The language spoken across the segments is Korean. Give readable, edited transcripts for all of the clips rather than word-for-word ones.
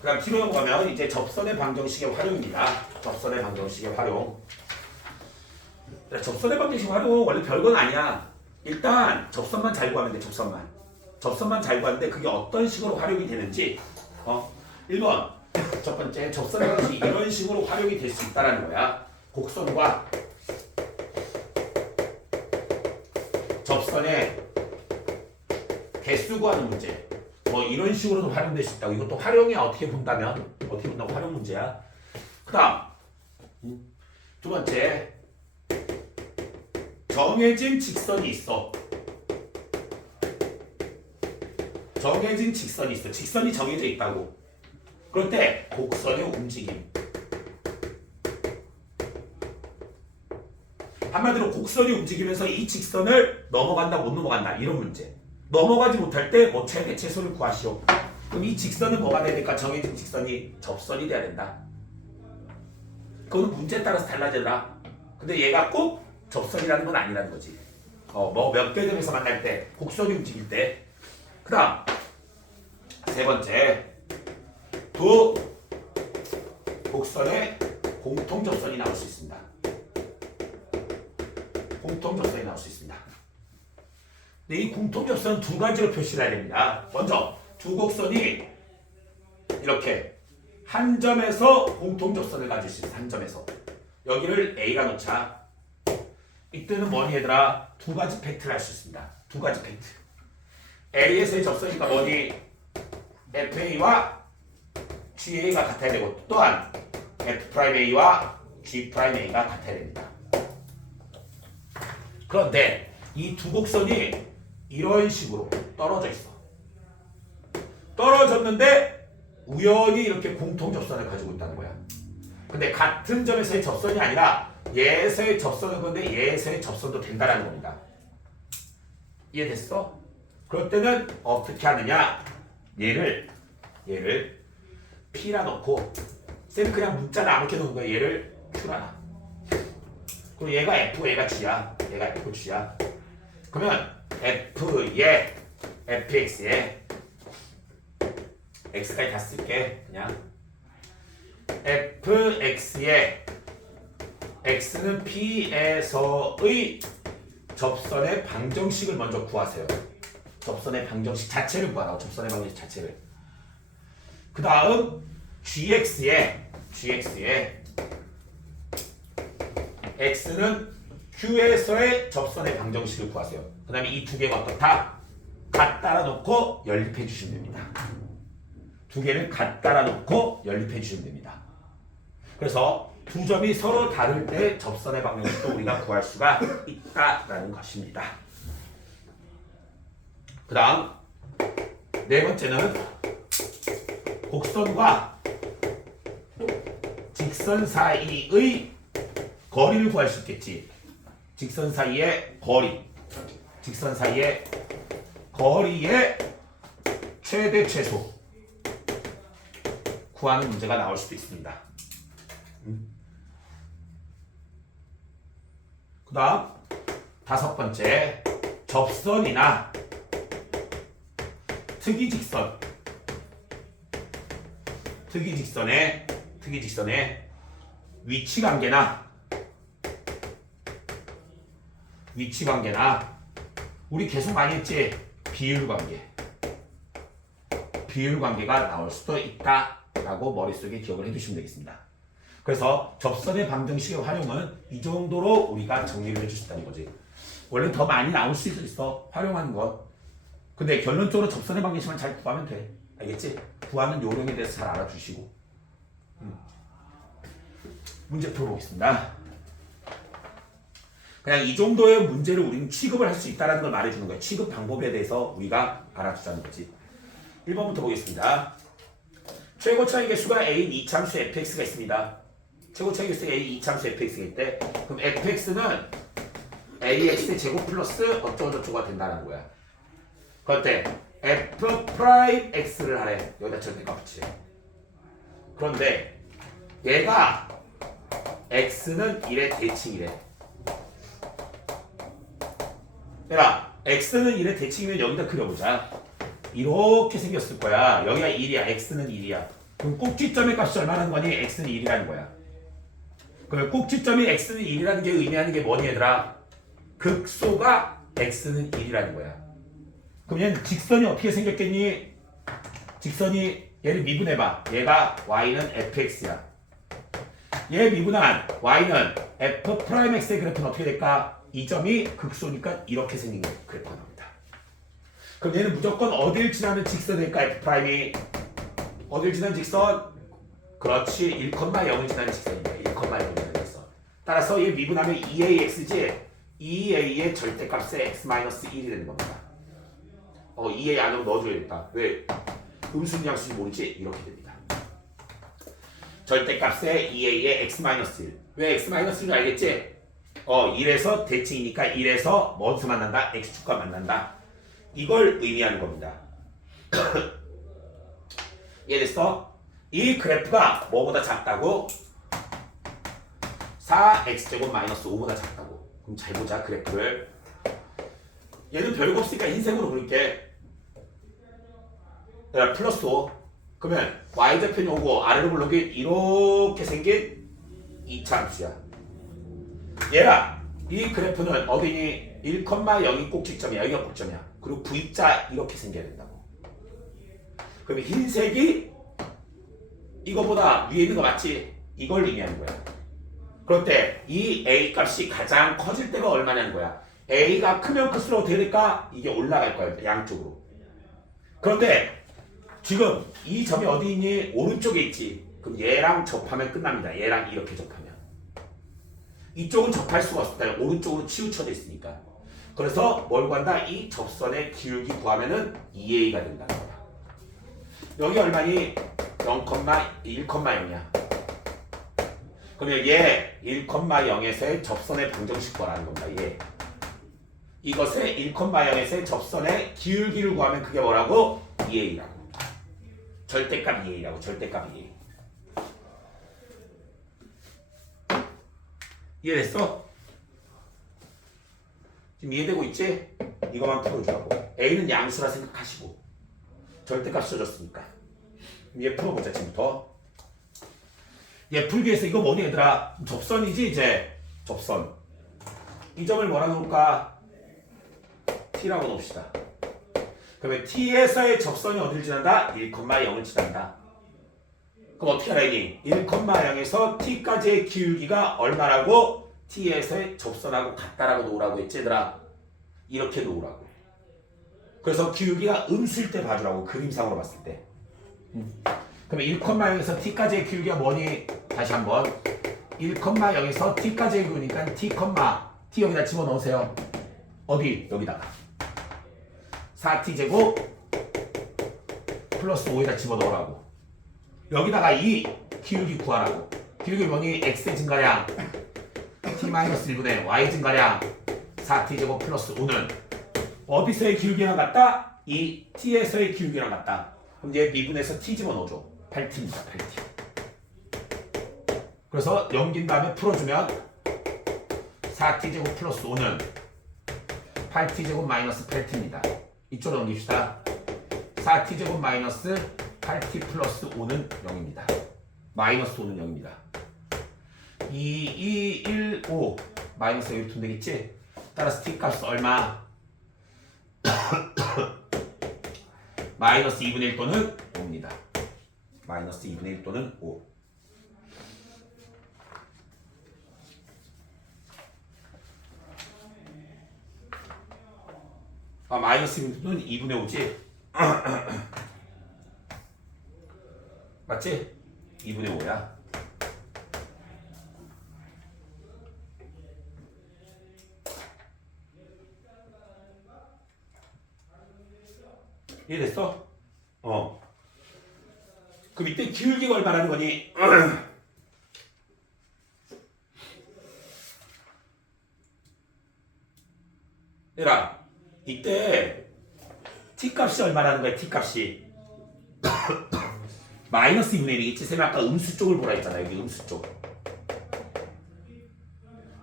그다음 뒤로 넘어가면 이제 접선의 방정식의 활용입니다. 접선의 방정식의 활용. 접선의 방정식 활용 원래 별건 아니야. 일단 접선만 잘 구하면 돼. 접선만 잘 구하는데 그게 어떤 식으로 활용이 되는지 1번 첫 번째 접선의 방정식이 이런 식으로 활용이 될 수 있다는 거야. 곡선과 접선의 개수 구하는 문제. 이런 식으로도 활용될 수 있다고. 이것도 활용이 어떻게 본다면 활용 문제야. 그 다음 두 번째 정해진 직선이 있어. 직선이 정해져 있다고. 그럴 때 곡선의 움직임. 한마디로 곡선이 움직이면서 이 직선을 넘어간다 못 넘어간다 이런 문제. 넘어가지 못할 때 최대 최소를 구하시오. 그럼 이 직선은 뭐가 돼야 될까? 정해진 직선이 접선이 돼야 된다. 그건 문제에 따라서 달라지더라. 근데 얘가 꼭 접선이라는 건 아니라는 거지. 몇 개 점에서 만날 때 곡선이 움직일 때. 그 다음 세 번째 두 곡선의 공통 접선이 나올 수 있습니다. 근데 이 공통 접선은 두 가지로 표시를 해야 됩니다. 먼저 두 곡선이 이렇게 한 점에서 공통 접선을 가질 수 있어. 한 점에서 여기를 A라 놓자. 이때는 뭐니 얘들아? 두 가지 팩트를 할 수 있습니다. 두 가지 팩트. A에서의 접선이니까 뭐니? FA와 GA가 같아야 되고 또한 F'A와 G'A가 같아야 됩니다. 그런데 이 두 곡선이 이런 식으로 떨어져 있어. 떨어졌는데 우연히 이렇게 공통 접선을 가지고 있다는 거야. 근데 같은 점에서의 접선이 아니라 얘에서의 접선은 건데 얘에서의 접선도 된다는 겁니다. 이해됐어? 그럴 때는 어떻게 하느냐? 얘를 P라 놓고 쌤 그냥 문자를 아무렇게 놓은 거야. 얘를 Q라 놔. 그리고 얘가 F, 얘가 G야. 얘가 F, G야. 그러면 F에 FX에 X까지 다 쓸게. 그냥 FX에 X는 P에서의 접선의 방정식을 먼저 구하세요. 접선의 방정식 자체를 구하라고. 접선의 방정식 자체를. 그 다음 GX에 X는 Q에서의 접선의 방정식을 구하세요. 그 다음에 이 두 개가 어떻다? 갖다라 놓고 연립해 주시면 됩니다. 두 개를 갖다라 놓고 연립해 주시면 됩니다. 그래서 두 점이 서로 다를 때 접선의 방정식도 우리가 구할 수가 있다라는 것입니다. 그 다음 네 번째는 곡선과 직선 사이의 거리를 구할 수 있겠지. 직선 사이의 거리의 최대 최소 구하는 문제가 나올 수도 있습니다. 그 다음 다섯 번째 접선이나 특이직선의 위치관계나 우리 계속 많이 했지. 비율관계가 나올 수도 있다라고 머릿속에 기억을 해두시면 되겠습니다. 그래서 접선의 방정식의 활용은 이 정도로 우리가 정리를 해줄 수 있다는 거지. 원래 더 많이 나올 수 있어. 활용하는 것. 근데 결론적으로 접선의 방정식만 잘 구하면 돼. 알겠지? 구하는 요령에 대해서 잘 알아주시고. 문제 풀어보겠습니다. 그냥 이 정도의 문제를 우리는 취급을 할 수 있다는 걸 말해주는 거예요. 취급 방법에 대해서 우리가 알아두자는 거지. 1번부터 보겠습니다. 최고 차이 개수가 A인 이참수 fx가 있습니다. 최고 차이 개수가 A인 이참수 fx가 있대. 그럼 fx는 ax의 제곱 플러스 어쩌고저쩌고가 된다는 거야. 그때 f 프라임 x를 하래. 여기다 절대값 붙이래. 그런데 얘가 x는 1의 대칭이래. 얘들아, x는 1의 대칭이면 여기다 그려보자. 이렇게 생겼을 거야. 여기가 1이야. x는 1이야. 그럼 꼭지점의 값이 얼마라는 거니? x는 1이라는 거야. 그럼 꼭지점이 x는 1이라는 게 의미하는 게 뭐니 얘들아? 극소가 x는 1이라는 거야. 그럼 얘는 직선이 어떻게 생겼겠니? 직선이 얘를 미분해봐. 얘가 y는 fx야. 얘 미분한 y는 f 프라임 x의 그래프는 어떻게 될까? 이 점이 극소니까 이렇게 생긴 그래프가 나옵니다. 그럼 얘는 무조건 어딜 지나는 직선일까? f 프라임이 어딜 지나는 직선? 그렇지, 1,0을 지나는 직선입니다. 1,0을 지나는 직선. 따라서 얘 미분하면 2ax지 2a의 절대값의 x-1이 되는 겁니다. 2a 안으로 넣어줘야겠다. 왜? 음수인지 양수인지 모르지? 이렇게 됩니다. 절대값의 2a의 x-1. 왜 x-1을 알겠지? 1에서 대칭이니까 1에서 뭐수 만난다? x축과 만난다. 이걸 의미하는 겁니다. 이해됐어? 이 그래프가 뭐보다 작다고? 4x제곱 마이너스 5보다 작다고. 그럼 잘 보자 그래프를. 얘는 별거 없으니까 흰색으로 그릴게. 플러스 5. 그러면 y좌편이 오고 아래로 볼록이 이렇게 생긴 2차 함수야. 얘가 이 그래프는 어디니? 1,0이 꼭지점이야. 여기가 꼭지점이야. 그리고 V자 이렇게 생겨야 된다고. 그러면 흰색이 이거보다 위에 있는 거 맞지? 이걸 의미하는 거야. 그런데 이 A 값이 가장 커질 때가 얼마냐는 거야. A가 크면 클수록 어떻게 될까? 이게 올라갈 거야. 양쪽으로. 그런데 지금 이 점이 어디 있니? 오른쪽에 있지. 그럼 얘랑 접하면 끝납니다. 얘랑 이렇게 접하면. 이쪽은 접할 수가 없다. 오른쪽으로 치우쳐져 있으니까. 그래서 뭘 구한다? 이 접선의 기울기 구하면은 2a가 된다는 거야. 여기 얼마니? 0,1,0이야. 그러면 얘 1,0에서의 접선의 방정식 구하라는 겁니다. 얘. 이것의 1,0에서의 접선의 기울기를 구하면 그게 뭐라고? 2a라고. 절대값 2a라고. 절대값 2a. 이해됐어? 지금 이해되고 있지? 이거만 풀어주라고. A는 양수라 생각하시고 절대값 써줬으니까 얘 풀어보자. 지금부터 얘 풀기 위해서 이거 뭐니 얘들아? 접선이지 이제. 접선. 이 점을 뭐라 놓을까? T라고 놓읍시다. 그러면 T에서의 접선이 어디를 지난다? 1,0을 지난다. 그럼 어떻게 알아야니? 1,0에서 T까지의 기울기가 얼마라고? T에서의 접선하고 같다라고 놓으라고 했지 얘들아. 이렇게 놓으라고. 그래서 기울기가 음수일 때 봐주라고. 그림상으로 봤을 때. 그러면 1,0에서 T까지의 기울기가 뭐니? 다시 한번 1,0에서 T까지의 기울기니까 T 여기다 집어넣으세요. 어디? 여기다가 4T제곱 플러스 5에다 집어넣으라고. 여기다가 이 기울기 구하라고. 기울기 뭐니? x의 증가량 t-1분의 y 증가량 4t제곱 플러스 5는 어디서의 기울기랑 같다? 이 t에서의 기울기랑 같다. 그럼 얘 미분해서 t 집어넣어줘. 8t입니다. 8t. 그래서 넘긴 다음에 풀어주면 4t제곱 플러스 5는 8t제곱 마이너스 8t입니다. 이쪽으로 넘깁시다. 4t제곱 마이너스 8t 플러스 5는 0입니다. 마이너스 5는 0입니다. 2, 1, 5 마이너스 여기로 돈 되겠지? 따라서 t값 얼마? 마이너스 2분의 1 또는 5입니다. 마이너스 2분의 1 또는 5. 마이너스 2분의 1 또는 2분의 5지? 맞지? 2분의 5야. 이해됐어? 그럼 이때 기울기가 얼마라는 거니? 얘들아, 이때 t값이 얼마라는 거야? t값이 마이너스 2분의 1이겠지? 쌤이 아까 음수 쪽을 보라 했잖아. 여기 음수 쪽.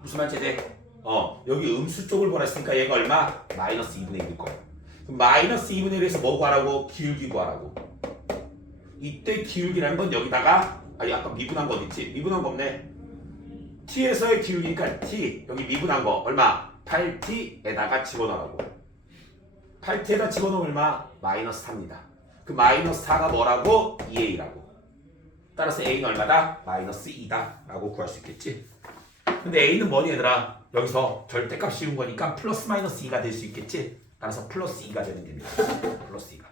무슨 말인지 돼? 여기 음수 쪽을 보라 했으니까 얘가 얼마? 마이너스 2분의 1일 거야. 그럼 마이너스 2분의 1에서 뭐 구하라고? 기울기 구하라고. 이때 기울기라는 건 여기다가 아까 미분한 거 어딨지? 미분한 거 없네. t에서의 기울기니까 t 여기 미분한 거 얼마? 8t에다가 집어넣으라고. 8t에다 집어넣으면 얼마? 마이너스 4입니다. 그 마이너스 4가 뭐라고? 2a라고. 따라서 a는 얼마다? 마이너스 2다 라고 구할 수 있겠지. 근데 a는 뭐니 얘들아? 여기서 절대값 씌운 거니까 플러스 마이너스 2가 될 수 있겠지. 따라서 플러스 2가 되는 됩니다. 플러스 2가.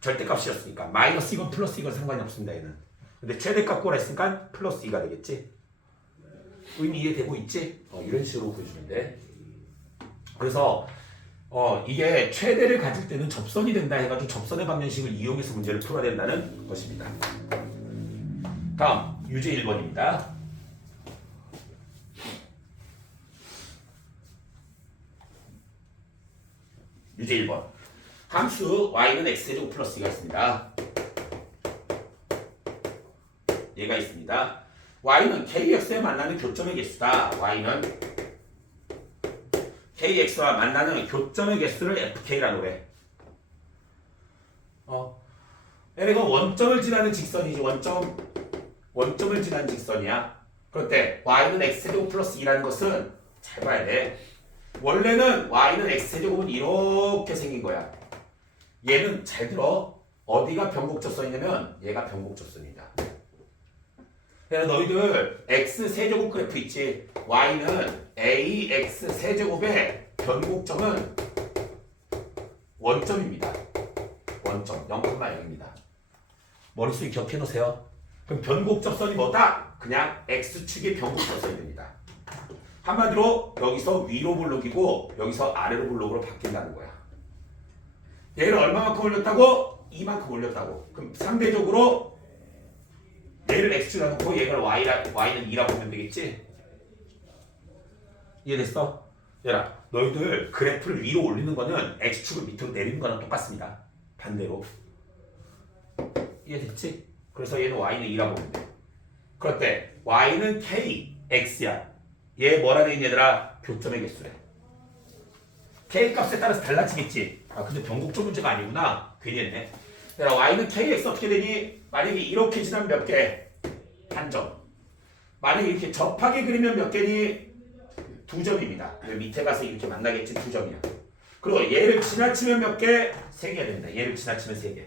절대값 씌웠으니까 마이너스 2건 플러스 2건 상관이 없습니다. 얘는. 근데 최대값 구하라 했으니까 플러스 2가 되겠지. 의미 이해되고 있지? 이런 식으로 보여주면 돼. 그래서 이게 최대를 가질 때는 접선이 된다 해가지고 접선의 방정식을 이용해서 문제를 풀어야 된다는 것입니다. 다음 유제 1번입니다. 유제 1번. 함수 y는 x제곱 플러스 2가 있습니다. 얘가 있습니다. y는 kx에 만나는 교점의 개수다. y는 kx와 만나는 교점의 개수를 fk라고 해. 얘가 원점을 지나는 직선이지. 원점을 지나는 직선이야. 그런데 y는 x제곱 플러스 2라는 것은 잘 봐야 돼. 원래는 y는 x제곱은 이렇게 생긴 거야. 얘는 잘 들어. 어디가 변곡접선이냐면 얘가 변곡접선이다. 그래서 너희들 x세제곱 그래프 있지. y는 ax 세제곱의 변곡점은 원점입니다. 원점 0,0입니다. 머릿속에 기억해 놓으세요. 그럼 변곡접선이 뭐다? 그냥 x축의 변곡접선이 됩니다. 한마디로 여기서 위로 볼록이고 여기서 아래로 볼록으로 바뀐다는 거야. 얘를 얼마만큼 올렸다고? 이만큼 올렸다고. 그럼 상대적으로 얘를 x축이라 놓고 얘를 y는 2라고 보면 되겠지? 이해됐어? 얘라, 너희들 그래프를 위로 올리는 거는 x축을 밑으로 내리는 거랑 똑같습니다. 반대로. 이해됐지? 그래서 얘는 y는 2라고 보면 돼. 그런데 y는 k, x야. 얘 뭐라 돼 있니 얘들아? 교점의 개수래. k 값에 따라서 달라지겠지. 근데 변곡점 문제가 아니구나. 괜히 했네. 얘들아, y는 kx 어떻게 되니? 만약에 이렇게 지나면 몇 개? 한 점. 만약에 이렇게 접하게 그리면 몇 개니? 2점입니다. 밑에 가서 이렇게 만나겠지. 2점이야. 그리고 얘를 지나치면 몇 개? 3개가 됩니다. 얘를 지나치면 3개.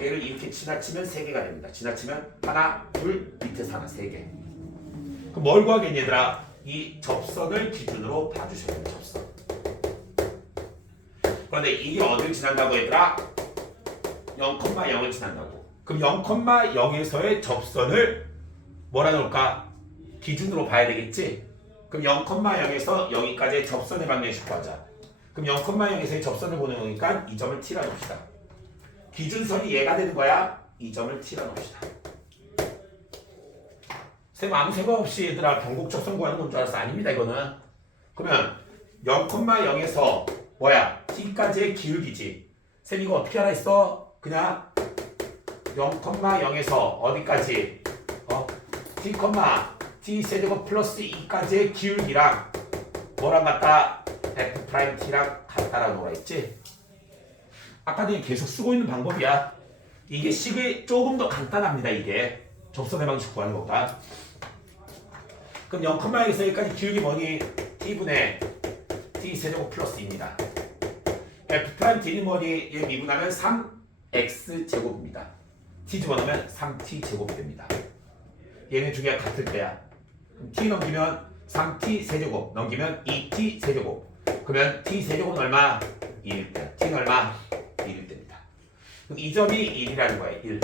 얘를 이렇게 지나치면 3개가 됩니다. 지나치면 하나, 둘, 밑에서 하나, 3개. 그럼 뭘 구하겠니 얘들아? 이 접선을 기준으로 봐주셔야 돼요. 접선. 그런데 이게 어딜 지난다고 얘들아? 0,0을 지난다고. 그럼 0,0에서의 접선을 뭐라 놓을까? 기준으로 봐야 되겠지? 그럼 0,0에서 여기까지의 접선의 방정식 구하자. 그럼 0,0에서의 접선을 보는 거니까 이 점을 t라 놓읍시다. 기준선이 얘가 되는 거야. 이 점을 t라 놓읍시다. 쌤 아무 생각 없이 얘들아 변곡접선 구하는 건 줄 알았어. 아닙니다 이거는. 그러면 0,0에서 뭐야? t까지의 기울기지. 쌤 이거 어떻게 알아 했어? 그냥 0,0에서 어디까지? t 세제곱 플러스 2까지의 기울기랑 뭐랑 같다? f't랑 같다라고 뭐라 했지? 아까 전에 계속 쓰고 있는 방법이야. 이게 식이 조금 더 간단합니다. 이게 접선의 방식 구하는 것보다. 그럼 0,0에서 여기까지 기울기 뭐니? t분의 t 세제곱 플러스 2입니다. f't는 뭐니? 얘 미분하면 3x 제곱입니다. t 집어넣으면 3t 제곱이 됩니다. 얘네 두 개가 같을 때야. 그럼 t 넘기면 3t 세제곱 넘기면 2t 세제곱. 그러면 t 세제곱은 얼마? 1일 때. t는 얼마? 1일 때입니다. 그럼 이 점이 1이라는 거예요. 1.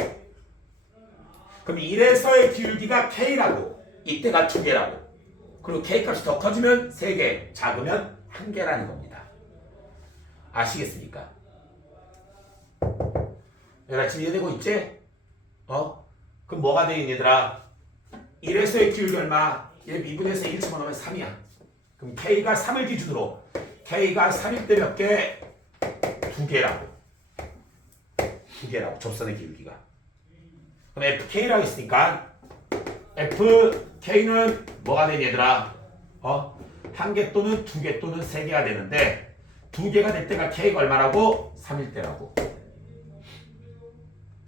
그럼 1에서의 기울기가 k라고. 이때가 2개라고. 그리고 k 값이 더 커지면 3개, 작으면 1개라는 겁니다. 아시겠습니까? 얘들아 지금 이해되고 있지? 그럼 뭐가 되겠니 얘들아? 1에서의 기울기 얼마? 얘 미분해서 1 집어넣으면 3이야. 그럼 k가 3을 기준으로 k가 3일 때 몇 개? 2개라고. 2개라고 접선의 기울기가. 그럼 fk라고 했으니까 fk는 뭐가 되니 얘들아? 1개 또는 2개 또는 3개가 되는데 2개가 될 때가 k가 얼마라고? 3일 때라고.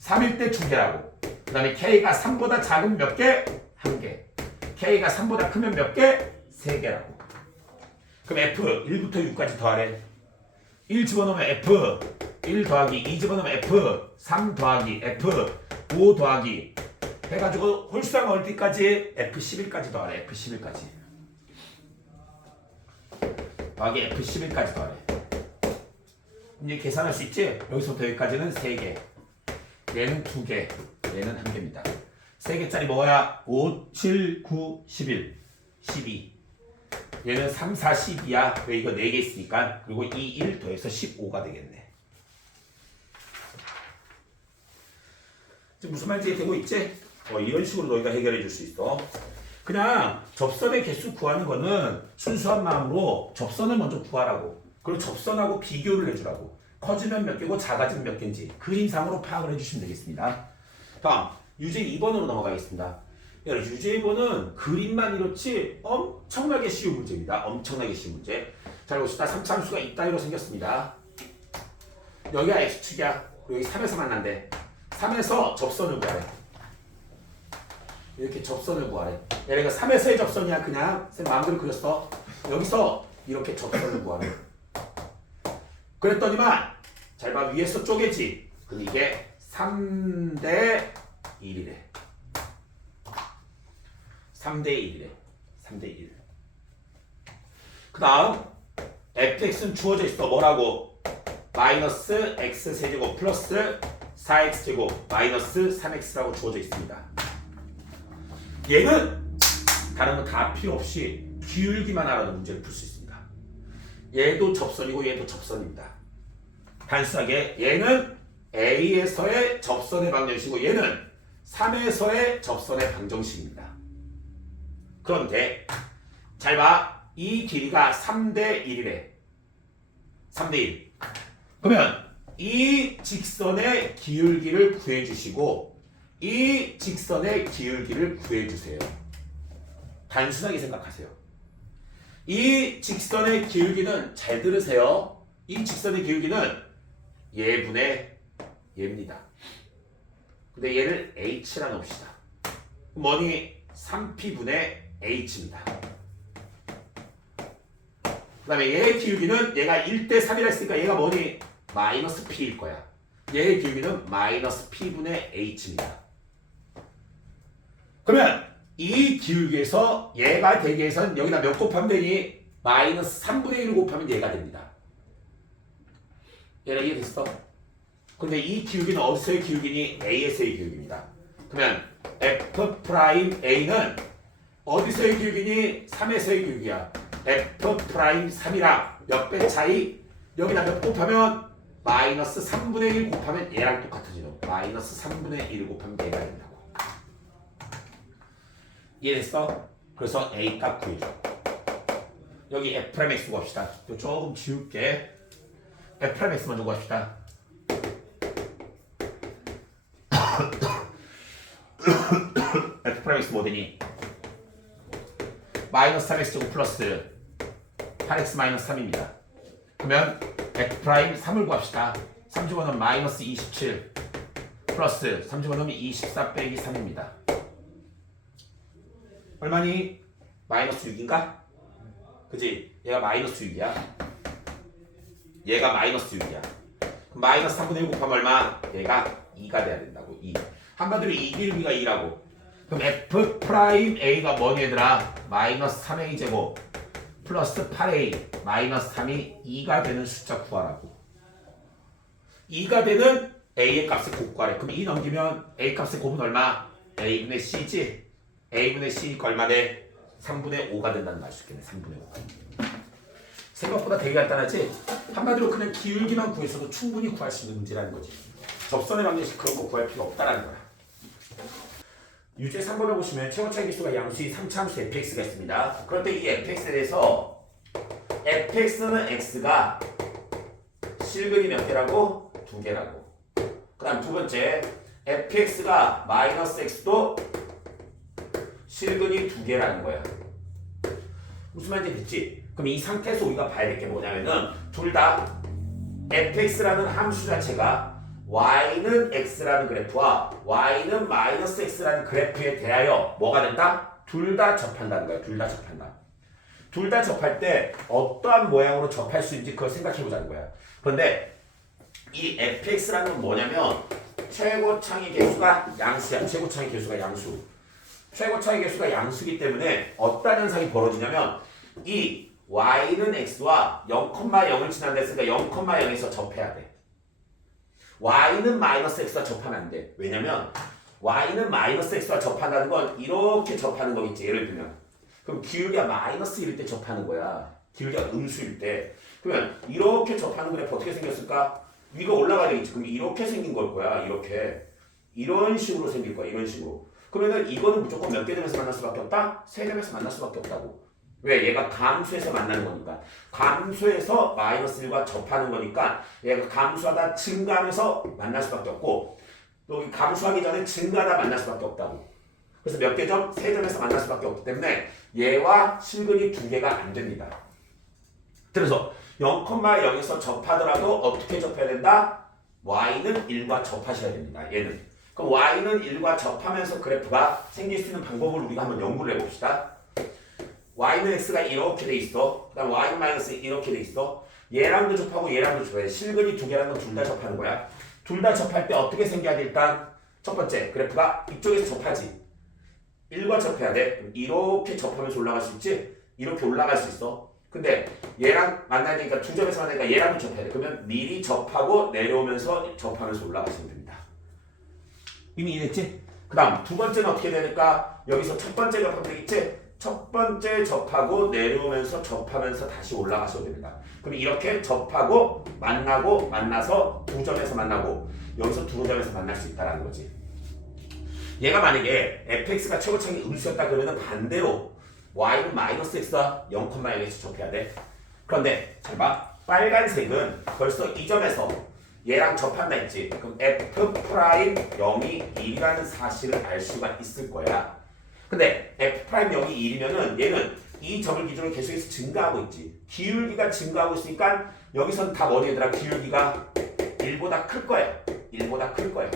3일 때 2개라고. 그 다음에 K가 3보다 작으면 몇 개? 1개. K가 3보다 크면 몇 개? 3개라고. 그럼 F 1부터 6까지 더하래. 1 집어넣으면 F 1 더하기 2 집어넣으면 F 3 더하기 F 5 더하기 해가지고 홀수랑 어디까지? F11까지 더하래. F11까지 더하기 F11까지 더하래. 이제 계산할 수 있지? 여기서부터 여기까지는 3개, 얘는 2개, 얘는 1개입니다. 3개짜리 뭐야? 5, 7, 9, 11, 12. 얘는 3, 4, 12야. 왜 이거 4개 있으니까. 그리고 2, 1 더해서 15가 되겠네. 지금 무슨 말인지 되고 있지? 이런 식으로 너희가 해결해 줄 수 있어. 그냥 접선의 개수 구하는 거는 순수한 마음으로 접선을 먼저 구하라고. 그리고 접선하고 비교를 해주라고. 커지면 몇 개고 작아지면 몇 개인지 그림상으로 파악을 해주시면 되겠습니다. 다음 유제 2번으로 넘어가겠습니다. 유제 2번은 그림만 이렇지 엄청나게 쉬운 문제입니다. 엄청나게 쉬운 문제. 잘 봅시다. 3차함수가 이따위로 생겼습니다. 여기가 x축이야. 여기 3에서 만난대. 3에서 접선을 구하래. 이렇게 접선을 구하래. 얘네가 3에서의 접선이야. 그냥 쌤 마음대로 그렸어. 여기서 이렇게 접선을 구하래. 그랬더니만 잘 봐. 위에서 쪼개지. 근데 이게 3대 1이래. 3대 1이래. 3대 1. 그 다음 fx는 주어져 있어. 뭐라고? 마이너스 x세제곱 플러스 4x제곱 마이너스 3x라고 주어져 있습니다. 얘는 다른 거 다 필요 없이 기울기만 알아도 문제를 풀 수 있습니다. 얘도 접선이고 얘도 접선입니다. 단순하게 얘는 A에서의 접선의 방정식이고 얘는 3에서의 접선의 방정식입니다. 그런데 잘 봐. 이 길이가 3대 1이래. 3대 1. 그러면 이 직선의 기울기를 구해주시고 이 직선의 기울기를 구해주세요. 단순하게 생각하세요. 이 직선의 기울기는 잘 들으세요. 이 직선의 기울기는 얘분의 얘입니다. 근데 얘를 h라 놓읍시다. 뭐니? 3p분의 h입니다. 그 다음에 얘의 기울기는 얘가 1대 3이라 했으니까 얘가 뭐니? 마이너스 p일 거야. 얘의 기울기는 마이너스 p분의 h입니다. 그러면 이 기울기에서 얘가 되기 위해서는 여기다 몇 곱하면 되니? 마이너스 3분의 1 곱하면 얘가 됩니다. 얘랑 이해됐어? 근데 이 기울기는 어디서의 기울기니? A에서의 기울기입니다. 그러면 F'A는 어디서의 기울기니? 3에서의 기울기야. F'3이랑 몇 배 차이? 여기다 몇 곱하면? 마이너스 3분의 1 곱하면 얘랑 똑같아지죠. 마이너스 3분의 1 곱하면 얘가 된다고. 이해됐어? 그래서 A 값 구해줘. 여기 F'X 구합시다. 조금 지울게. F'X 먼저 구합시다. F'X 뭐 되니? 마이너스 3x제곱 플러스 8x 마이너스 3입니다. 그러면 F'3을 구합시다. 3집어넣으면 마이너스 27 플러스 3집어넣으면 24 빼기 3입니다. 얼마니? 마이너스 6인가? 그치? 얘가 마이너스 6이야. 얘가 마이너스 6이야. 그럼 마이너스 3분의 1 곱하면 얼마? 얘가 2가 돼야 된다고. 2. 한마디로 이 기울기가 2라고. 그럼 F'A가 뭐니 얘들아? 마이너스 3A 제곱 플러스 8A 마이너스 3이 2가 되는 숫자 구하라고. 2가 되는 A의 값을 곱구하래. 그럼 2 넘기면 A 값의 곱은 얼마? A분의 C지? A분의 C니까 얼마 돼? 3분의 5가 된다는 말 수 있겠네. 3분의 5. 생각보다 되게 간단하지? 한마디로 그냥 기울기만 구해서도 충분히 구할 수 있는 문제라는 거지. 접선의 방정식 그런 거 구할 필요 없다라는 거야. 유제 3번을 보시면 최고차의 기수가 양수의 3차함수 fx가 있습니다. 그런데 이 fx에 대해서 fx는 x가 실근이 몇 개라고? 2개라고. 그 다음 두 번째 fx가 마이너스 x도 실근이 2개라는 거야. 무슨 말인지 됐지? 그럼 이 상태에서 우리가 봐야 될 게 뭐냐면은 둘 다 fx라는 함수 자체가 y는 x라는 그래프와 y는 마이너스 x라는 그래프에 대하여 뭐가 된다? 둘 다 접한다는 거야. 둘 다 접한다. 둘 다 접할 때 어떠한 모양으로 접할 수 있는지 그걸 생각해보자는 거야. 그런데 이 fx라는 건 뭐냐면 최고차의 개수가 양수야. 최고차의 개수가 양수. 최고차의 개수가 양수이기 때문에 어떤 현상이 벌어지냐면 이 y는 x와 0,0을 지난댔으니까 0,0에서 접해야 돼. y는 마이너스 x와 접하면 안 돼. 왜냐면 y는 마이너스 x와 접한다는 건 이렇게 접하는 거겠지. 예를 들면 그럼 기울기가 마이너스 1일 때 접하는 거야. 기울기가 음수일 때. 그러면 이렇게 접하는 그래프 어떻게 생겼을까? 위가 올라가야 되겠지. 그럼 이렇게 생긴 걸 거야. 이렇게. 이런 식으로 생길 거야. 이런 식으로. 그러면은 이거는 무조건 몇 개 점에서 만날 수밖에 없다? 세 점에서 만날 수밖에 없다고. 왜? 얘가 감수에서 만나는 거니까. 감수에서 마이너스 1과 접하는 거니까 얘가 감수하다 증가하면서 만날 수밖에 없고 또 감수하기 전에 증가하다 만날 수밖에 없다고. 그래서 몇 개 점? 세 점에서 만날 수밖에 없기 때문에 얘와 실근이 두 개가 안 됩니다. 그래서 0,0에서 접하더라도 어떻게 접해야 된다? y는 1과 접하셔야 됩니다. 얘는. 그럼 y는 1과 접하면서 그래프가 생길 수 있는 방법을 우리가 한번 연구를 해봅시다. y는 x가 이렇게 돼 있어. 그 다음 y는 마이너스 이렇게 돼 있어. 얘랑도 접하고 얘랑도 접해. 실근이 두 개라는 건 둘 다 접하는 거야. 둘 다 접할 때 어떻게 생겨야 돼? 일단 첫 번째 그래프가 이쪽에서 접하지. 1과 접해야 돼. 그럼 이렇게 접하면서 올라갈 수 있지? 이렇게 올라갈 수 있어. 근데 얘랑 만나야 되니까 두 점에서 만나니까 얘랑도 접해야 돼. 그러면 미리 접하고 내려오면서 접하면서 올라가시면 됩니다. 이미 이해됐지? 그 다음 두 번째는 어떻게 되니까 여기서 첫 번째 접하면 되겠지? 첫 번째 접하고 내려오면서 접하면서 다시 올라가셔도 됩니다. 그럼 이렇게 접하고 만나고 만나서 두 점에서 만나고 여기서 두 점에서 만날 수 있다는 거지. 얘가 만약에 fx가 최고차이 음수였다 그러면 반대로 y는 마이너스 x와 0,0에서 접해야 돼. 그런데 잘 봐. 빨간색은 벌써 이 점에서 얘랑 접한다 했지. 그럼 f 프라임 0이 1이라는 사실을 알 수가 있을 거야. 근데 f 프라임 0이 1이면은 얘는 이 점을 기준으로 계속해서 증가하고 있지. 기울기가 증가하고 있으니까 여기선 다 뭐지 얘들아? 기울기가 1보다 클 거야. 1보다 클 거야.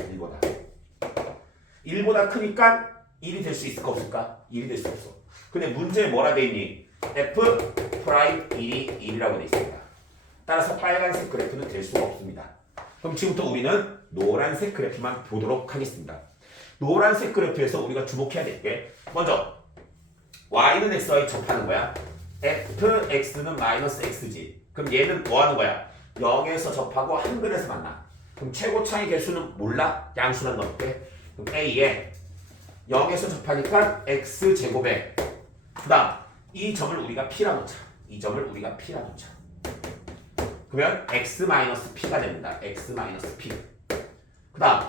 1보다 크니까 1이 될 수 있을까 없을까? 1이 될 수 없어. 근데 문제에 뭐라 돼 있니? f 프라임 1이 1이라고 돼 있습니다. 따라서 빨간색 그래프는 될 수가 없습니다. 그럼 지금부터 우리는 노란색 그래프만 보도록 하겠습니다. 노란색 그래프에서 우리가 주목해야 될 게 먼저 y는 x와 접하는 거야. fx는 마이너스 x지. 그럼 얘는 뭐 하는 거야? 0에서 접하고 한근에서 만나. 그럼 최고차의 개수는 몰라? 양수란 넣을게. 그럼 a에 0에서 접하니까 x제곱에 그 다음 이 점을 우리가 p라 놓자. 이 점을 우리가 p라 놓자. 그러면 x-p가 됩니다. x-p. 그 다음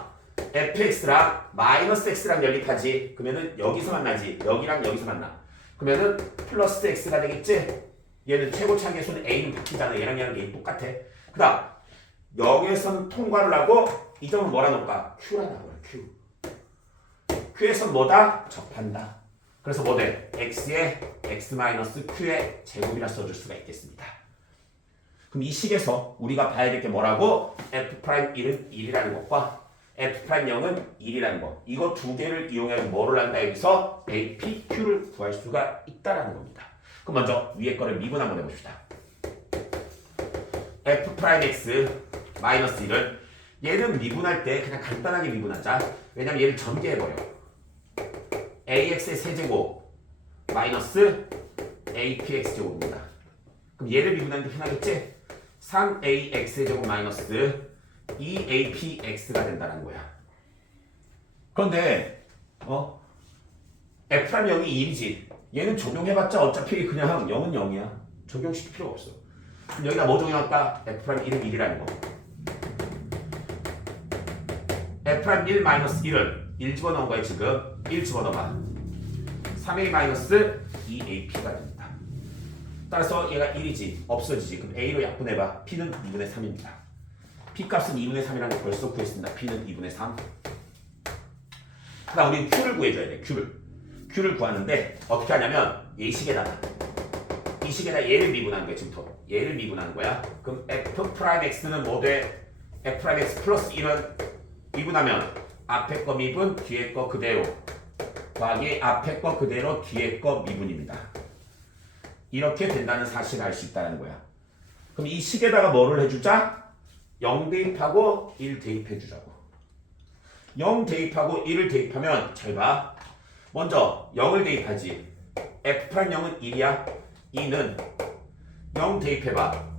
fx랑 마이너스 x랑 연립하지. 그러면은 여기서 만나지. 여기랑 여기서 만나. 그러면은 플러스 x가 되겠지. 얘는 최고차의 개수는 a는 바뀌잖아. 얘랑 a 똑같아. 그 다음 0에서는 통과를 하고 이 점은 뭐라 놓을까? q라 나와요. q. q에서 뭐다? 접한다. 그래서 뭐 돼? x에 x-q의 제곱이라 써줄 수가 있겠습니다. 그럼 이 식에서 우리가 봐야 될 게 뭐라고? f'1은 1이라는 것과 f'0은 1이라는 것. 이거 두 개를 이용해서 뭐를 한다? 여기서 a, p, q를 구할 수가 있다는 겁니다. 그럼 먼저 위에 거를 미분 한번 해봅시다. f'x 마이너스 1은 얘는 미분할 때 그냥 간단하게 미분하자. 왜냐면 얘를 전개해버려. ax의 세제곱 마이너스 apx 제곱입니다. 그럼 얘를 미분하는 게 편하겠지? 3ax 제곱 마이너스 2apx가 된다는 거야. 그런데 f'0이 1이지. 얘는 적용해봤자 어차피 그냥 0은 0이야. 적용시킬 필요가 없어. 그럼 여기다 뭐 적용할까? f'1은 1이라는 거. f'1 마이너스 1을 1 집어넣은 거야 지금. 1 집어넣어봐. 3a-2ap가 됩니다. 따라서 얘가 1이지. 없어지지. 그럼 a로 약분해봐. p는 2분의 3입니다. p 값은 2분의 3이라는 거 벌써 구했습니다. p는 2분의 3. 그 다음 우리는 q를 구해줘야 돼. q를 구하는데 어떻게 하냐면 이 식에다가 얘를 미분하는 거야. 지금부터 얘를 미분하는 거야. 그럼 f'x는 뭐 돼? f'x 플러스 1은 미분하면 앞에 거 미분, 뒤에 거 그대로 더하기 앞에 거 그대로, 뒤에 거 미분입니다. 이렇게 된다는 사실을 알 수 있다는 거야. 그럼 이 식에다가 뭐를 해주자? 0 대입하고 1 대입해주자고. 0 대입하고 1을 대입하면 잘 봐. 먼저 0을 대입하지. f'0은 1이야. 2는 0 대입해봐.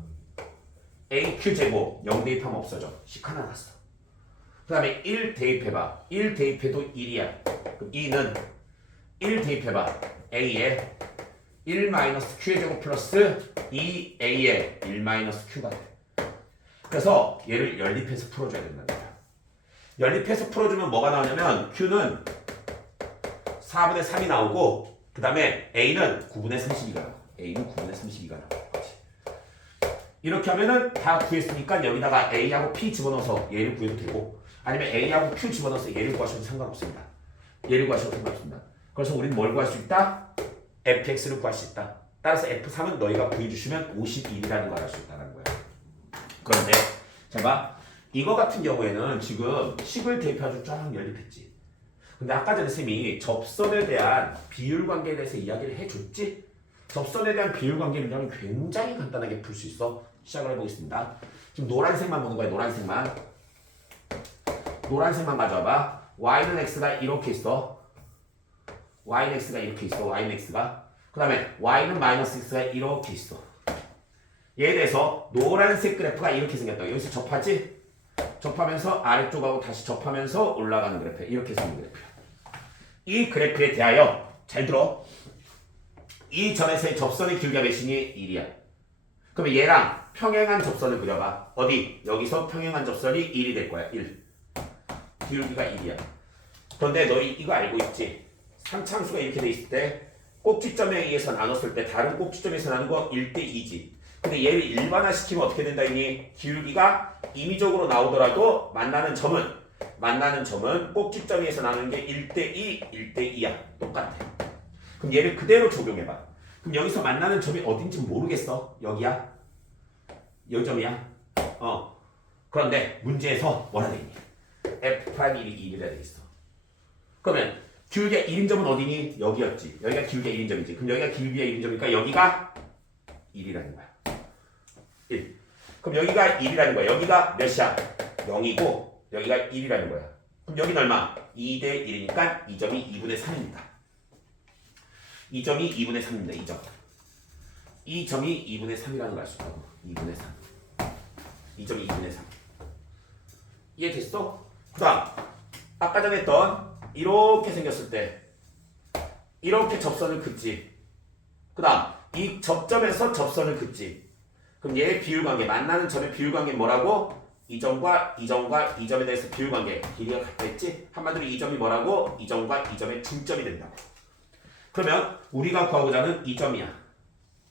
aq제곱 0 대입하면 없어져. 식 하나 났어. 그 다음에 1 대입해봐. 1 대입해도 1이야. 그럼 2는 1 대입해봐. a에 1-q의 제곱 플러스 2a에 1-q가 돼. 그래서 얘를 연립해서 풀어줘야 된다는 거야. 연립해서 풀어주면 뭐가 나오냐면 q는 4분의 3이 나오고 그 다음에 a는 9분의 32가 나와. a는 9분의 32가 나와. 이렇게 하면은 다 구했으니까 여기다가 a하고 p 집어넣어서 얘를 구해도 되고 아니면 a하고 q 집어넣어서 얘를 구하셔도 상관없습니다. 얘를 구하셔도 상관없습니다. 그래서 우리는 뭘 구할 수 있다? fx를 구할 수 있다. 따라서 f3은 너희가 구해주시면 51이라는 걸 알 수 있다는 거야. 그런데 잘 봐. 이거 같은 경우에는 지금 식을 대입해가지고 쫙 연립했지. 근데 아까 전에 쌤이 접선에 대한 비율 관계에 대해서 이야기를 해줬지? 접선에 대한 비율 관계는 굉장히 간단하게 풀 수 있어. 시작을 해보겠습니다. 지금 노란색만 보는 거야. 노란색만. 노란색만 가져와봐. y는 x가 이렇게 있어. y는 x가 이렇게 있어. y는 x가. 그 다음에 y는 마이너스 x가 이렇게 있어. 얘에 대해서 노란색 그래프가 이렇게 생겼다. 여기서 접하지? 접하면서 아래쪽하고 다시 접하면서 올라가는 그래프. 이렇게 생긴 그래프야. 이 그래프에 대하여 잘 들어. 이 점에서의 접선의 길이가 몇이니? 1이야. 그러면 얘랑 평행한 접선을 그려봐. 어디? 여기서 평행한 접선이 1이 될 거야. 1. 기울기가 1이야. 그런데 너희 이거 알고 있지? 상차함수가 이렇게 돼 있을 때 꼭지점에 의해서 나눴을 때 다른 꼭지점에서 나눈 거 1대 2지. 근데 얘를 일반화시키면 어떻게 된다 했니? 기울기가 임의적으로 나오더라도 만나는 점은 꼭지점에서 나누는 게 1대 2, 1대 2야. 똑같아. 그럼 얘를 그대로 적용해봐. 그럼 여기서 만나는 점이 어딘지 모르겠어. 여기야? 이 점이야? 그런데 문제에서 뭐라 돼 있니? f'1이 1이라 돼 있어. 그러면 기울기가 1인 점은 어디니? 여기였지. 여기가 기울기가 1인 점이지. 그럼 여기가 기울기가 1인 점이니까 여기가 1이라는 거야. 1. 그럼 여기가 1이라는 거야. 여기가 몇이야? 0이고 여기가 1이라는 거야. 그럼 여기는 얼마? 2대 1이니까 이 점이 2분의 3입니다. 이 점이 2분의 3입니다. 이 점. 이 점이 2분의 3이라는 걸 알 수 있다고. 2분의 3. 이 점이 2분의 3. 이해됐어? 그 다음 아까 전에 했던 이렇게 생겼을 때 이렇게 접선을 긋지. 그 다음 이 접점에서 접선을 긋지. 그럼 얘의 비율관계, 만나는 점의 비율관계는 뭐라고? 이 점과 이 점과 이 점에 대해서 비율관계, 길이가 같겠지? 한마디로 이 점이 뭐라고? 이 점과 이 점의 중점이 된다고. 그러면 우리가 구하고자 하는 이 점이야.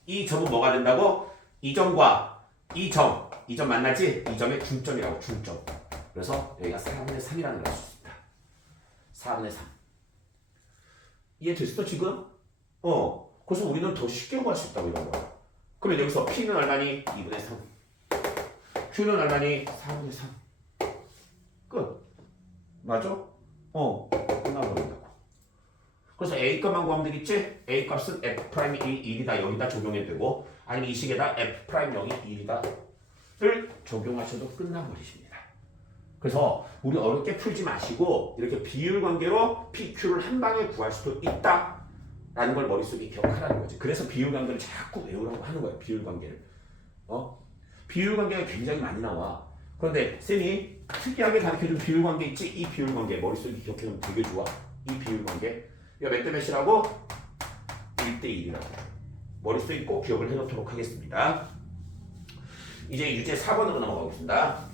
이 점은 뭐가 된다고? 이 점과 이 점 만나지? 이 점의 중점이라고. 중점. 그래서 여기가 4분의 3이라는 걸 알 수 있다. 4분의 3. 이해됐어 지금? 그래서 우리는 더 쉽게 구할 수 있다고 이런 거야. 그러면 여기서 P는 얼마니? 2분의 3. Q는 얼마니? 4분의 3. 끝. 맞아? 끝나버린다고. 그래서 A 값만 구하면 되겠지? A 값은 F'이 1이다. 여기다 적용해도 되고 아니면 이 식에다 F'영이 1이다를 적용하셔도 끝나버리십니다. 그래서 우리 어렵게 풀지 마시고 이렇게 비율관계로 PQ를 한 방에 구할 수도 있다 라는 걸 머릿속에 기억하라는 거지. 그래서 비율관계를 자꾸 외우라고 하는 거야. 비율관계를. 비율관계가 굉장히 많이 나와. 그런데 쌤이 특이하게 가르쳐준 비율관계 있지? 이 비율관계 머릿속에 기억해두면 되게 좋아. 이 비율관계 이거 몇 대 몇이라고? 1대 1이라고. 머릿속에 꼭 기억을 해놓도록 하겠습니다. 이제 유제 4번으로 넘어가겠습니다.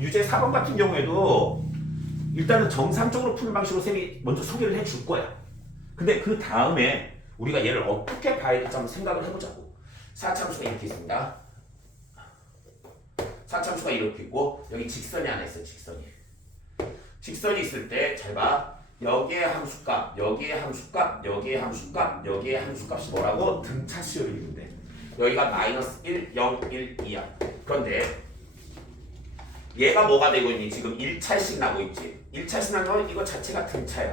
유제 4번 같은 경우에도 일단은 정상적으로 푸는 방식으로 쌤이 먼저 소개를 해줄 거야. 근데 그 다음에 우리가 얘를 어떻게 봐야 될지 한번 생각을 해보자고. 사차함수가 이렇게 있습니다. 사차함수가 이렇게 있고 여기 직선이 하나 있어요. 직선이 있을 때 잘 봐. 여기에 함수값, 여기에 함수값, 여기에 함수값, 여기에 함수값이 뭐라고? 등차수열이 있는데 여기가 마이너스 1, 0, 1, 2야. 그런데 얘가 뭐가 되고 있니? 지금 1차씩 나고 있지. 1차씩 나는 건 이거 자체가 등차야.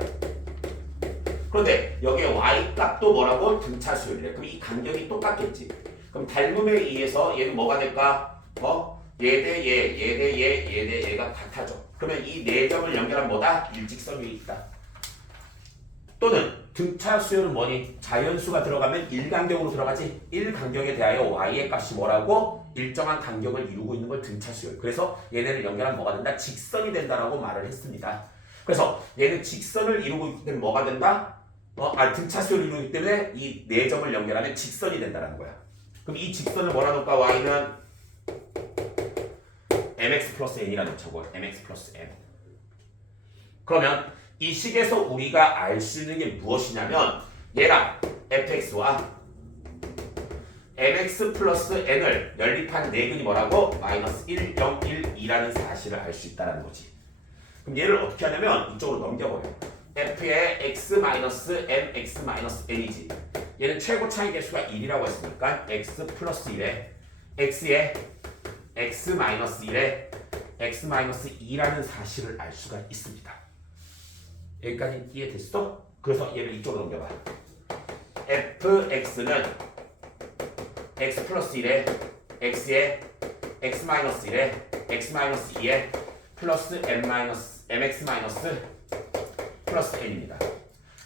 그런데 여기에 y 값도 뭐라고? 등차 수열이래. 그럼 이 간격이 똑같겠지. 그럼 닮음에 의해서 얘는 뭐가 될까? 얘 대 얘, 얘 대 얘, 얘 대 얘가 같아져. 그러면 이 네 점을 연결한 뭐다? 일직선 위에 있다. 또는 등차 수열은 뭐니? 자연수가 들어가면 1간격으로 들어가지. 1간격에 대하여 y의 값이 뭐라고? 일정한 간격을 이루고 있는 걸 등차 수열. 그래서 얘네를 연결하면 뭐가 된다? 직선이 된다라고 말을 했습니다. 그래서 얘는 직선을 이루고 있기 때문에 뭐가 된다? 등차 수열을 이루기 때문에 이 네 점을 연결하면 직선이 된다는 거야. 그럼 이 직선을 뭐라 놓을까? y는 mx 플러스 n이라 놓자고. mx 플러스 n. 그러면 이 식에서 우리가 알 수 있는 게 무엇이냐면 얘랑 fx와 mx 플러스 n을 연립한 네근이 뭐라고? 마이너스 1, 0, 1, 2라는 사실을 알 수 있다는 거지. 그럼 얘를 어떻게 하냐면 이쪽으로 넘겨버려. f의 x 마이너스 m, x 마이너스 n이지. 얘는 최고 차이 개수가 1이라고 했으니까 x 플러스 1에 x에 x 마이너스 1에 x 마이너스 2라는 사실을 알 수가 있습니다. 여기까지 이해됐어? 그래서 얘를 이쪽으로 넘겨봐. fx는 x 플러스 1에 x에 x 마이너스 1에 x 마이너스 2에 플러스 mx 마이너스 플러스 n입니다.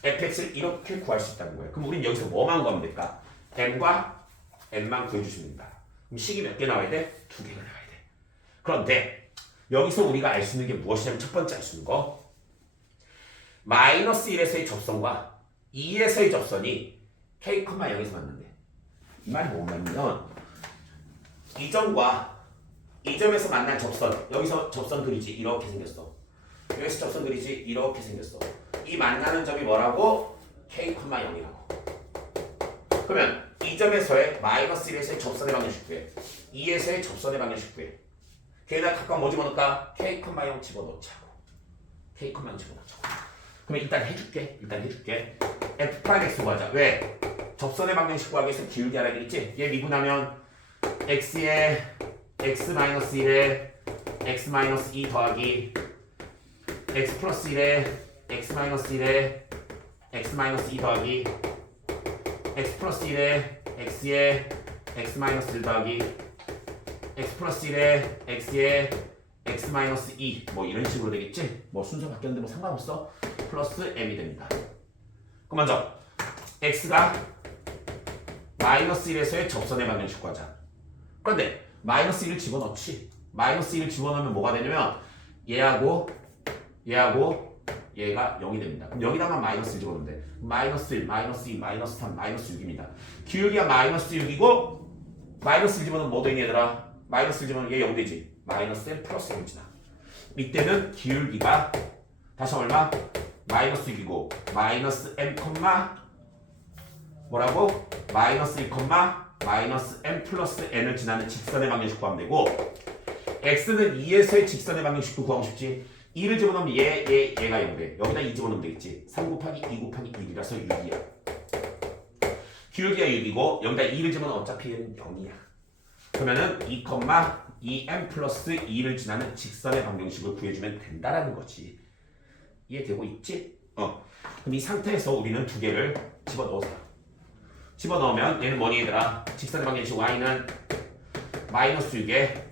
fx를 이렇게 구할 수 있다는 거예요. 그럼 우리는 여기서 뭐만 구하면 될까? m과 n만 구해주시면 됩니다. 그럼 식이 몇 개 나와야 돼? 2개가 나와야 돼. 그런데 여기서 우리가 알 수 있는 게 무엇이냐면 첫 번째 알 수 있는 거 마이너스 1에서의 접선과 2에서의 접선이 k, 0에서 맞는데 이 말이 뭐냐면 이 점과 이 점에서 만난 접선 여기서 접선 그리지 이렇게 생겼어. 여기서 접선 그리지 이렇게 생겼어. 이 만나는 점이 뭐라고? k, 0이라고. 그러면 이 점에서의 마이너스 1에서의 접선의 방정식 구해. 2에서의 접선의 방정식 구해. 걔에다 각각 뭐 집어넣을까? k, 0 집어넣자고. k, 0 집어넣자고. 그러면 일단 해줄게. f'x 구하자. 왜? 접선의 방정식 구하기 위해서 기울기 알아야 되겠지? 얘 미분하면 x에 x-1에 x-2 더하기 x 플러스 1에 x-1에 x-2 더하기 x 플러스 1에 x에 x-1 더하기 x 플러스 1에 x에 x-2 뭐 이런 식으로 되겠지? 뭐 순서 바뀌었는데 뭐 상관없어. 플러스 m이 됩니다. 그럼 먼저 x가 마이너스 1에서의 접선의 방정식 구하자. 그런데 마이너스 1을 집어넣지. 마이너스 1을 집어넣으면 뭐가 되냐면 얘하고 얘가 0이 됩니다. 그럼 여기다만 마이너스 1 집어넣으면 돼. 마이너스 1, 마이너스 2, 마이너스 3, 마이너스 6입니다. 기울기가 마이너스 6이고 마이너스 1 집어넣으면 뭐 되니 얘들아? 마이너스 1 집어넣으면 얘 0 되지. 마이너스 m 플러스 1이잖아. 이때는 기울기가 다시 얼마? 마이너스 6이고 마이너스 m, 뭐라고? 마이너스 1, 마이너스 m 플러스 n을 지나는 직선의 방정식 구하면 되고 x는 2에서의 직선의 방정식도 구하고 싶지. 2를 집어넣으면 얘가 0 돼. 여기다 2 집어넣으면 되겠지. 3 곱하기 2 곱하기 1이라서 6이야. 기울기가 6이고 여기다 2를 집어넣으면 어차피 얘는 0이야. 그러면은 2m 플러스 2를 지나는 직선의 방정식을 구해주면 된다라는 거지. 이해되고 있지? 그럼 이 상태에서 우리는 두 개를 집어넣어서 집어넣으면 얘는 뭐니 얘들아? 직선의 방정식 y는 마이너스 6에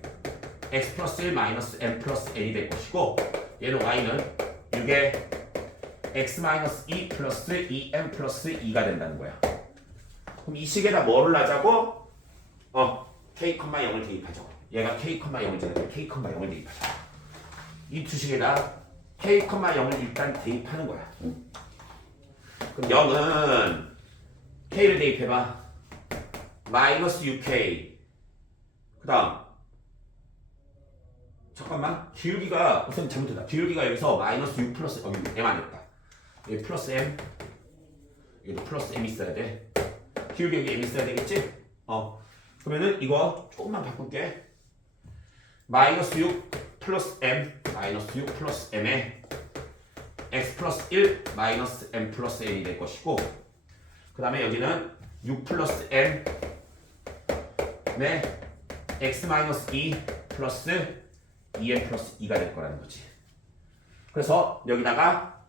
x 플러스 1 마이너스 m 플러스 n이 될 것이고 얘는 y는 6에 x 마이너스 2 플러스 2m 플러스 2가 된다는 거야. 그럼 이 식에다 뭐를 하자고? k, 0을 대입하죠. 얘가 k, 0을 되는데 k, 0을 대입하죠. 이 두 식에다 k, 0을 일단 대입하는 거야. 그럼 0은 k를 대입해봐. 마이너스 6k. 그 다음 잠깐만 기울기가 우선 잘못했다. 기울기가 여기서 마이너스 6 플러스 m 안 했다. 여기 플러스 m 여기도 플러스 m 있어야 돼. 기울기 여기 m 있어야 되겠지? 그러면은 이거 조금만 바꿀게. 마이너스 6 플러스 m 마이너스 6 플러스 m에 x 플러스 1 마이너스 m 플러스 n이 될 것이고 그 다음에 여기는 6 플러스 m 네 x 마이너스 2 플러스 2n 플러스 2가 될 거라는 거지. 그래서 여기다가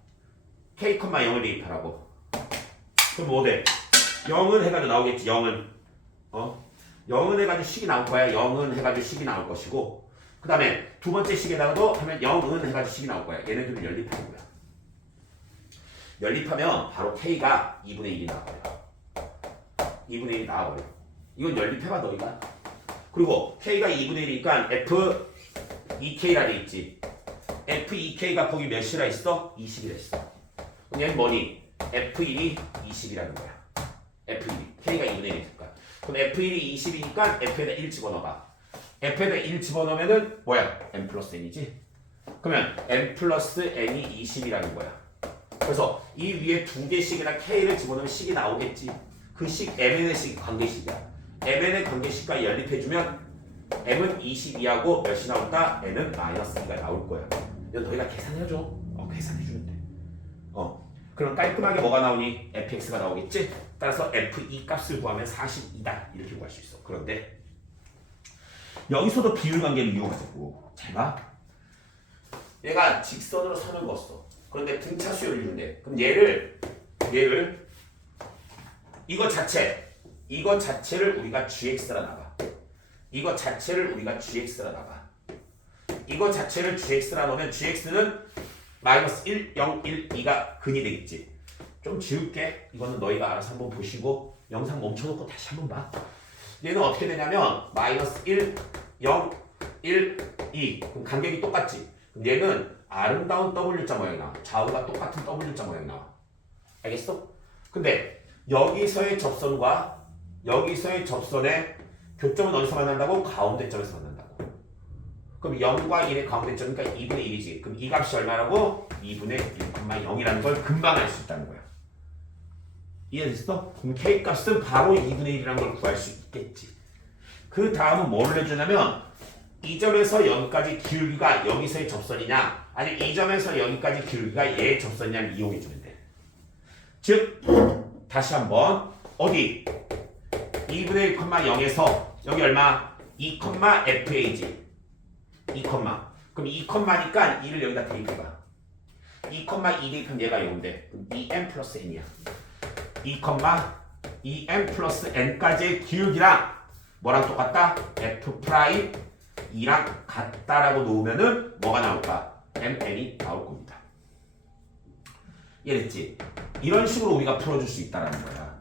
k, 0을 대입하라고. 그럼 뭐 돼? 0은 해가지고 나오겠지. 0은 0은 해가지고 식이 나올 거야. 0은 해가지고 식이 나올 것이고, 그 다음에 두 번째 식에다가도 하면 0은 해가지고 식이 나올 거야. 얘네들을 연립하는 거야. 연립하면 바로 k가 2분의 1이 나와버려. 2분의 1이 나와버려. 이건 연립해봐 너희가. 그리고 k가 2분의 1이니까 f 2k라 돼 있지. f 2k가 거기 몇이라 있어? 20이라 있어. 그럼 얘는 뭐니? f1이 20이라는 거야. f1이 k가 2분의 1이니까. 그럼 f1이 20이니까 f에다 1 집어넣어봐. f에다 1 집어넣으면은 뭐야? n 플러스 n이지. 그러면 n 플러스 n이 20이라는 거야. 그래서 이 위에 두 개씩이나 k를 집어넣으면 식이 나오겠지. 그 식 mn의 식 관계식이야. mn의 관계식과 연립해주면 m은 22하고 몇이 나올까? n은 마이너스 2가 나올 거야. 이건 너희가 계산해줘. 계산해주면 돼. 그럼 깔끔하게 뭐가 나오니? fx가 나오겠지? 따라서 f2 값을 구하면 42다. 이렇게 구할 수 있어. 그런데 여기서도 비율 관계를 이용하자고. 잘 봐. 얘가 직선으로 선을 그었어. 그런데 등차 수열을 이룬대. 그럼 얘를 이거 자체를 우리가 gx라 나가. 이거 자체를 우리가 gx라 나가. 이거 자체를 gx라 넣으면 gx는 마이너스 1, 0, 1, 2가 근이 되겠지. 좀 지울게. 이거는 너희가 알아서 한번 보시고 영상 멈춰놓고 다시 한번 봐. 얘는 어떻게 되냐면 마이너스 1, 0, 1, 2. 그럼 간격이 똑같지. 그럼 얘는 아름다운 W자 모양이 나와. 좌우가 똑같은 W자 모양이 나와. 알겠어? 근데 여기서의 접선과 여기서의 접선의 교점은 어디서 만난다고? 가운데점에서 만난다고. 그럼 0과 1의 가운데점이니까 2분의 1이지. 그럼 이 값이 얼마라고? 2분의 1,0이라는 걸 금방 알 수 있다는 거야. 이해됐어? 그럼 k 값은 바로 2분의 1이라는 걸 구할 수 있겠지. 그 다음은 뭐를 해주냐면 이 점에서 여기까지 기울기가 여기서의 접선이냐, 아니면 이 점에서 여기까지 기울기가 얘의 접선이냐를 이용해주면 돼. 즉 다시 한번 어디? 2분의 1,0에서 여기 얼마? 2,fa지. 2, 그럼 2,니까 2를 여기다 대입해봐. 2, 2 대입하면 얘가 0인데 그럼 2n 플러스 n이야. 2n 플러스 n까지의 기울기랑 뭐랑 똑같다? f 프라임 2랑 같다라고 놓으면은 뭐가 나올까? mn이 나올 겁니다. 이해됐지? 이런 식으로 우리가 풀어줄 수 있다는 거야.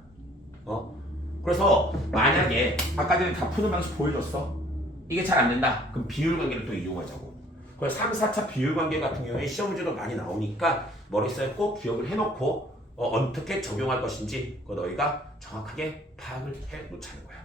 그래서 만약에 아까 전에 다 푸는 방식 보여줬어. 이게 잘 안 된다. 그럼 비율 관계를 또 이용하자고. 그래서 3, 4차 비율 관계 같은 경우에 시험 문제도 많이 나오니까 머릿속에 꼭 기억을 해놓고 어떻게 적용할 것인지 그거 너희가 정확하게 파악을 해 놓자는 거야.